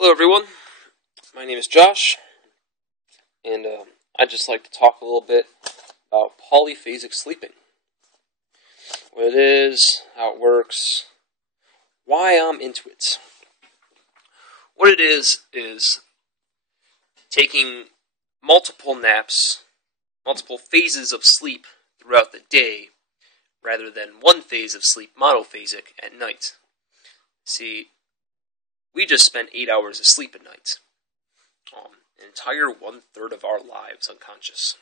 Hello everyone, my name is Josh, and I'd just like to talk a little bit about polyphasic sleeping. What it is, how it works, why I'm into it. What it is taking multiple naps, multiple phases of sleep throughout the day, rather than one phase of sleep, monophasic, at night. See, we just spent 8 hours asleep at night. An entire 1/3 of our lives unconscious.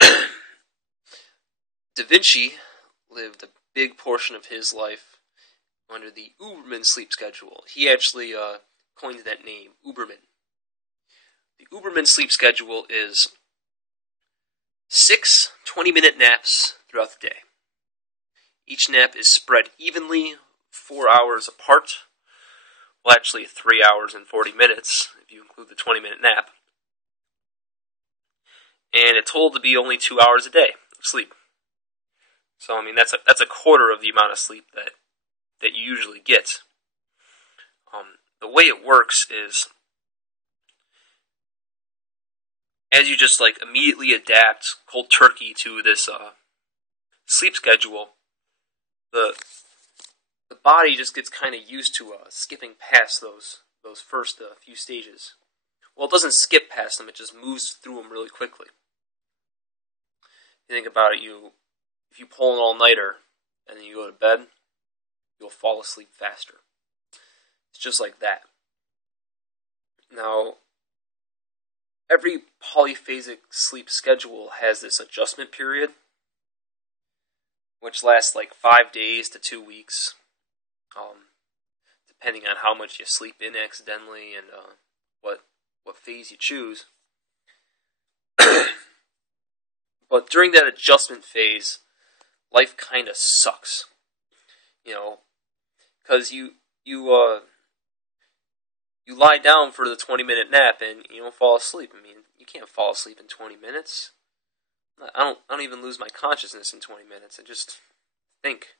Da Vinci lived a big portion of his life under the Uberman sleep schedule. He actually coined that name, Uberman. The Uberman sleep schedule is 6 20-minute naps throughout the day. Each nap is spread evenly, 4 hours apart. Well, actually 3 hours and 40 minutes, if you include the 20-minute nap. And it's told to be only 2 hours a day of sleep. So, I mean, that's a quarter of the amount of sleep that you usually get. The way it works is, as you just immediately adapt cold turkey to this sleep schedule, the body just gets kind of used to skipping past those first few stages. Well, it doesn't skip past them; it just moves through them really quickly. You think about it: if you pull an all-nighter and then you go to bed, you'll fall asleep faster. It's just like that. Now, every polyphasic sleep schedule has this adjustment period, which lasts 5 days to 2 weeks. Depending on how much you sleep in accidentally and what phase you choose. But during that adjustment phase, life kind of sucks, because you lie down for the 20-minute nap and you don't fall asleep. I mean, you can't fall asleep in 20 minutes. I don't even lose my consciousness in 20 minutes. I just think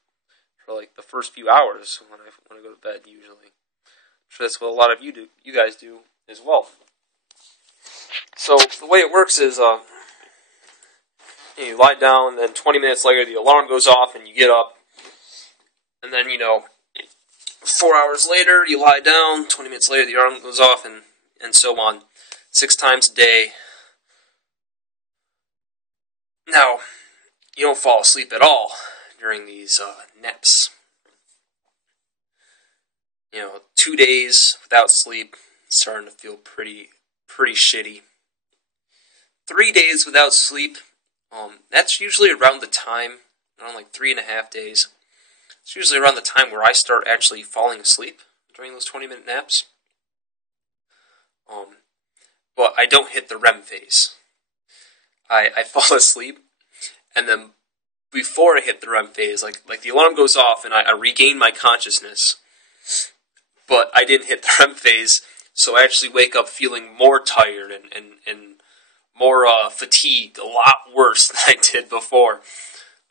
for the first few hours when I go to bed usually. So that's what a lot of you guys do as well. So the way it works is you lie down, and then 20 minutes later the alarm goes off and you get up, and then 4 hours later you lie down, 20 minutes later the alarm goes off, and so on, 6 times a day. Now, you don't fall asleep at all during these naps. 2 days without sleep, starting to feel pretty shitty. 3 days without sleep, that's usually around the time, around 3.5 days. It's usually around the time where I start actually falling asleep during those 20-minute naps. But I don't hit the REM phase. I fall asleep, and then before I hit the REM phase, like the alarm goes off and I regain my consciousness, but I didn't hit the REM phase, so I actually wake up feeling more tired and more fatigued, a lot worse than I did before.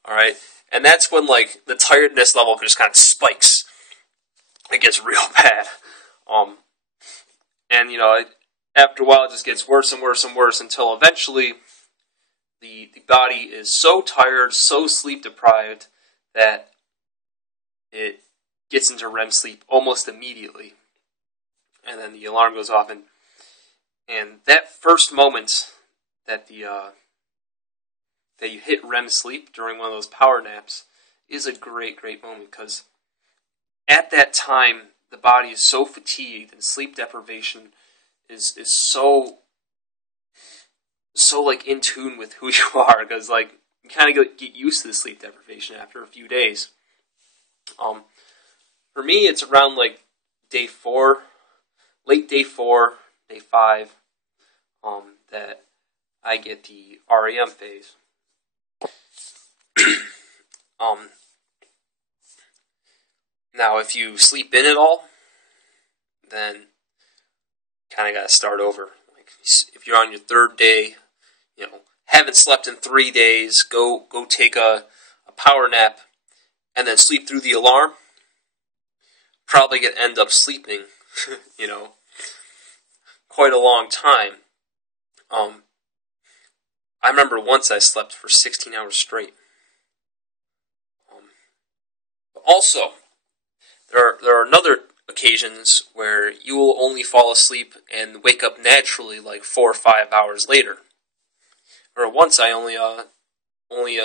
Alright? And that's when the tiredness level just kind of spikes. It gets real bad. And after a while it just gets worse and worse and worse until eventually the body is so tired, so sleep deprived, that it gets into REM sleep almost immediately. And then the alarm goes off, and that first moment that that you hit REM sleep during one of those power naps is a great moment, because at that time the body is so fatigued and sleep deprivation is so in tune with who you are, because you kind of get used to the sleep deprivation after a few days. For me, it's around day 4, late day 4, day 5, that I get the REM phase. Now, if you sleep in at all, then kind of got to start over. If you're on your 3rd day, haven't slept in 3 days, go take a power nap, and then sleep through the alarm. probably gonna end up sleeping, you know, quite a long time. I remember once I slept for 16 hours straight. Also, there are another occasions where you will only fall asleep and wake up naturally like 4 or 5 hours later. Or once I only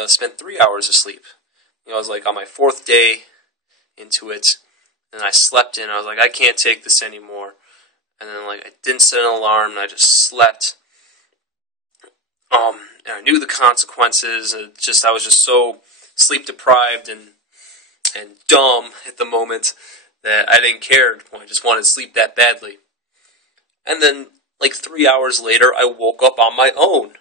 spent 3 hours of sleep. I was like on my 4th day into it, and I slept in. I was like, I can't take this anymore. And then like I didn't set an alarm, and I just slept. And I knew the consequences. I was just so sleep deprived and dumb at the moment that I didn't care. I just wanted to sleep that badly. And then like 3 hours later, I woke up on my own.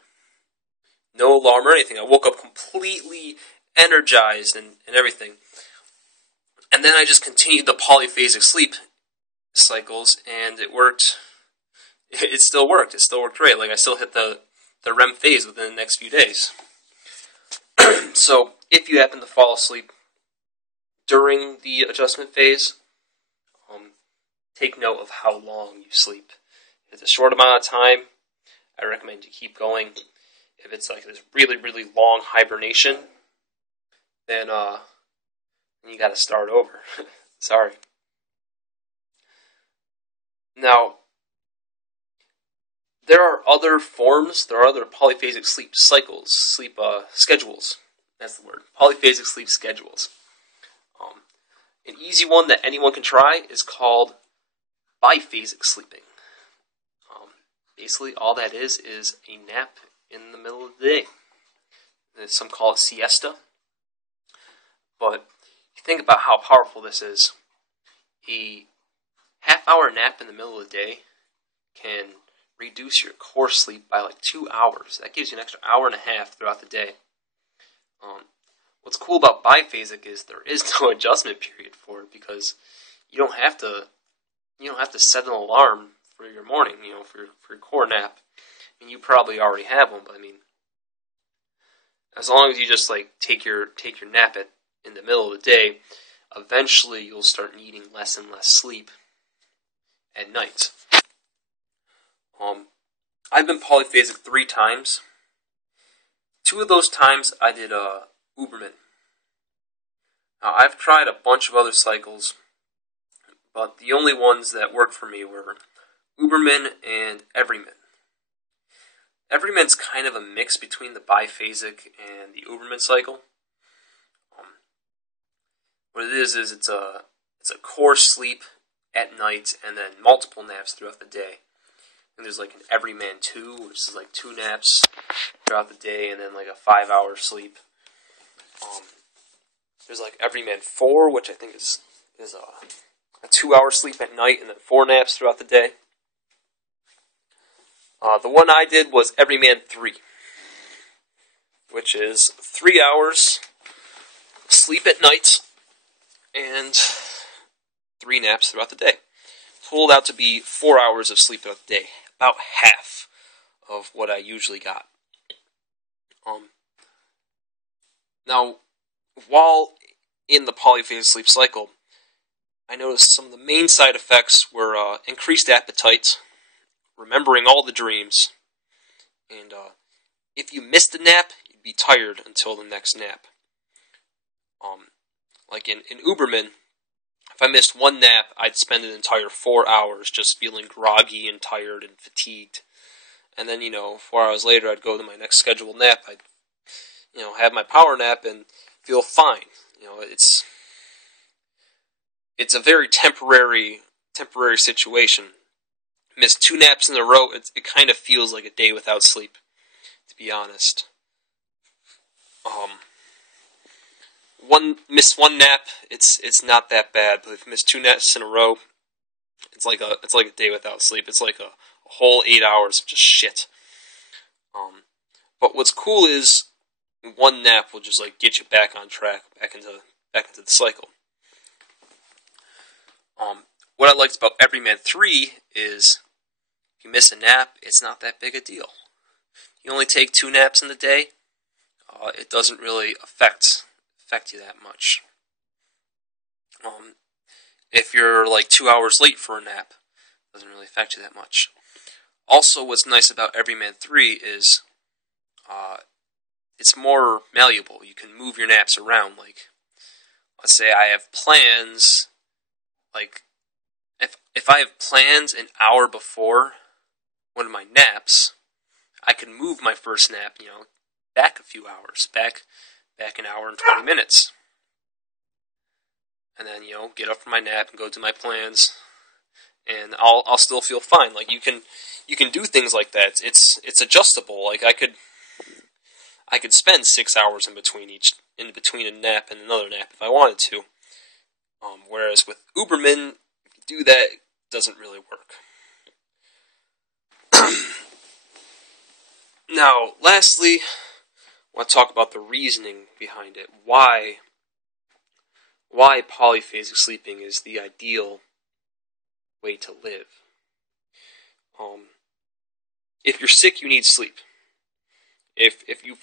No alarm or anything. I woke up completely energized and everything. And then I just continued the polyphasic sleep cycles, and it worked. It still worked. It still worked great. Like I still hit the REM phase within the next few days. So if you happen to fall asleep during the adjustment phase, take note of how long you sleep. If it's a short amount of time, I recommend you keep going. If it's like this really, really long hibernation, then you got to start over. Sorry. Now, there are other forms. There are other polyphasic sleep cycles, schedules. That's the word. Polyphasic sleep schedules. An easy one that anyone can try is called biphasic sleeping. Basically, all that is a nap in the middle of the day. Some call it siesta. But if you think about how powerful this is, a half-hour nap in the middle of the day can reduce your core sleep by like 2 hours. That gives you an extra hour and a half throughout the day. What's cool about biphasic is there is no adjustment period for it, because you don't have to set an alarm for your morning, for your core nap. I mean, you probably already have one, but I mean, as long as you just like take your nap in the middle of the day, eventually you'll start needing less and less sleep at night. I've been polyphasic 3 times. 2 of those times I did Uberman. Now, I've tried a bunch of other cycles, but the only ones that worked for me were Uberman and Everyman. Everyman's kind of a mix between the biphasic and the Uberman cycle. What it is it's a core sleep at night and then multiple naps throughout the day. And there's like an Everyman 2, which is like 2 naps throughout the day and then like a 5-hour sleep. There's like Everyman 4, which I think is a 2-hour sleep at night and then 4 naps throughout the day. The one I did was Everyman 3, which is 3 hours sleep at night and 3 naps throughout the day. Pulled out to be 4 hours of sleep throughout the day, about half of what I usually got. Now, while in the polyphasic sleep cycle, I noticed some of the main side effects were increased appetite, remembering all the dreams, and if you missed a nap, you'd be tired until the next nap. Like in Uberman, if I missed one nap, I'd spend an entire 4 hours just feeling groggy and tired and fatigued. And then, 4 hours later, I'd go to my next scheduled nap. I'd, have my power nap and feel fine. It's a very temporary situation. Miss 2 naps in a row, it kind of feels like a day without sleep, to be honest. Miss one nap, it's not that bad, but if you miss 2 naps in a row, it's like a day without sleep. It's like a whole 8 hours of just shit. But what's cool is one nap will just like get you back on track, back into the cycle. What I liked about Everyman 3 is if you miss a nap, it's not that big a deal. You only take 2 naps in the day. It doesn't really affect you that much. if you're like 2 hours late for a nap, it doesn't really affect you that much. Also, what's nice about Everyman 3 is it's more malleable. You can move your naps around. Like, let's say I have plans, like, if I have plans an hour before one of my naps, I can move my first nap, back a few hours, back an hour and 20 minutes. And then, get up from my nap and go do my plans, and I'll still feel fine. Like, you can do things like that. It's adjustable. Like, I could spend 6 hours in between a nap and another nap if I wanted to. Whereas with Uberman, if you do that, it doesn't really work. Now, lastly, I want to talk about the reasoning behind it. Why polyphasic sleeping is the ideal way to live. If you're sick, you need sleep. If you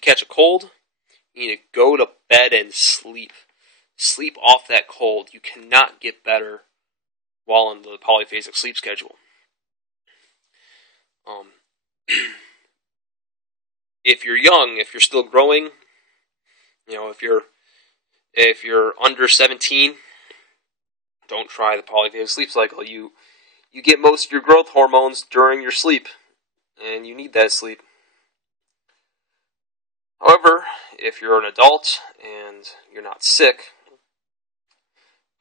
catch a cold, you need to go to bed and sleep. Sleep off that cold. You cannot get better while in the polyphasic sleep schedule. If you're young, if you're still growing, if you're under 17, don't try the polyphasic sleep cycle. You get most of your growth hormones during your sleep, and you need that sleep. However, if you're an adult and you're not sick,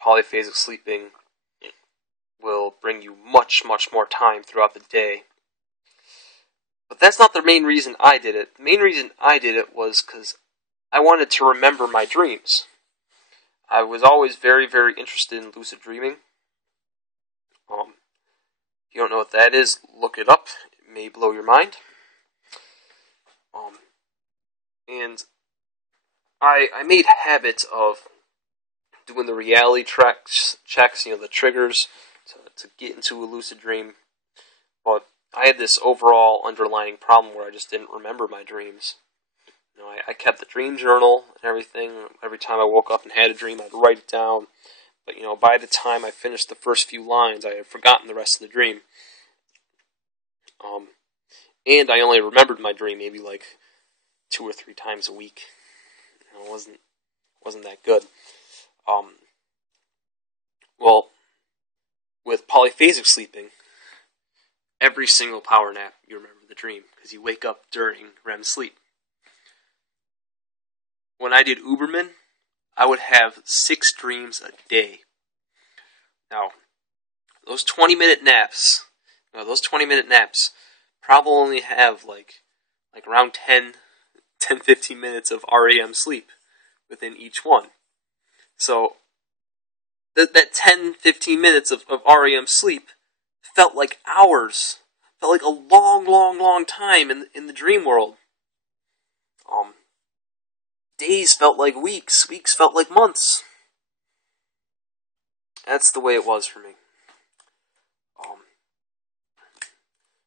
polyphasic sleeping will bring you much, much more time throughout the day. But that's not the main reason I did it. The main reason I did it was because I wanted to remember my dreams. I was always very, very interested in lucid dreaming. If you don't know what that is, look it up. It may blow your mind. And I made habits of doing the reality checks, the triggers to get into a lucid dream. But I had this overall underlying problem where I just didn't remember my dreams. I kept the dream journal and everything. Every time I woke up and had a dream, I'd write it down. But, by the time I finished the first few lines, I had forgotten the rest of the dream. And I only remembered my dream maybe like 2 or 3 times a week. It wasn't that good. Well, with polyphasic sleeping, every single power nap you remember the dream because you wake up during REM sleep. When I did Uberman, I would have 6 dreams a day. Now, those 20-minute naps probably only have like around 10-15 minutes of REM sleep within each one. So that 10-15 minutes of REM sleep felt like hours. Felt like a long, long, long time in the dream world. Days felt like weeks. Weeks felt like months. That's the way it was for me.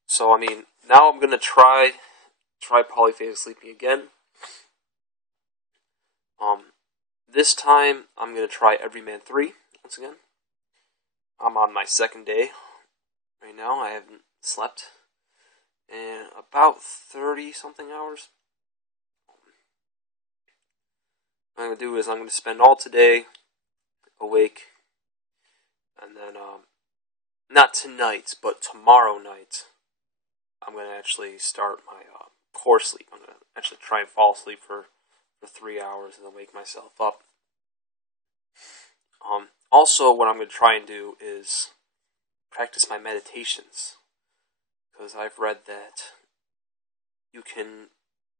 So, now I'm going to try polyphasic sleeping again. This time, I'm going to try Everyman 3 once again. I'm on my 2nd day right now. I haven't slept in about 30-something hours. What I'm going to do is I'm going to spend all today awake, and then, not tonight, but tomorrow night, I'm going to actually start my core sleep. I'm going to actually try and fall asleep for 3 hours and then wake myself up. Also, what I'm going to try and do is practice my meditations, because I've read that you can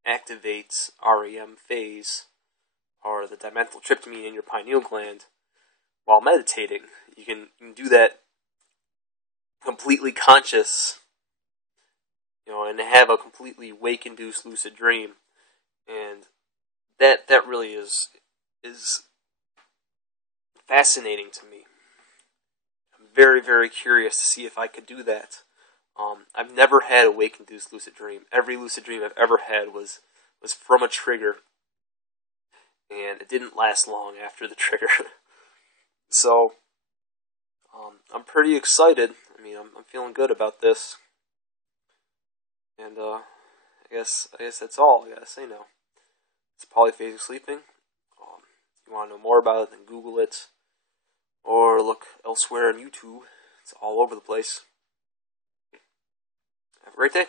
activate REM phase, or the dimethyltryptamine in your pineal gland, while meditating. You can do that completely conscious, and have a completely wake-induced lucid dream, and that really is fascinating to me. I'm very, very curious to see if I could do that. I've never had a wake-induced lucid dream. Every lucid dream I've ever had was from a trigger, and it didn't last long after the trigger. So, I'm pretty excited. I mean, I'm feeling good about this. And I guess that's all I gotta say now. It's Polyphasic Sleeping. If you want to know more about it, then Google it. Or look elsewhere on YouTube. It's all over the place. Have a great day.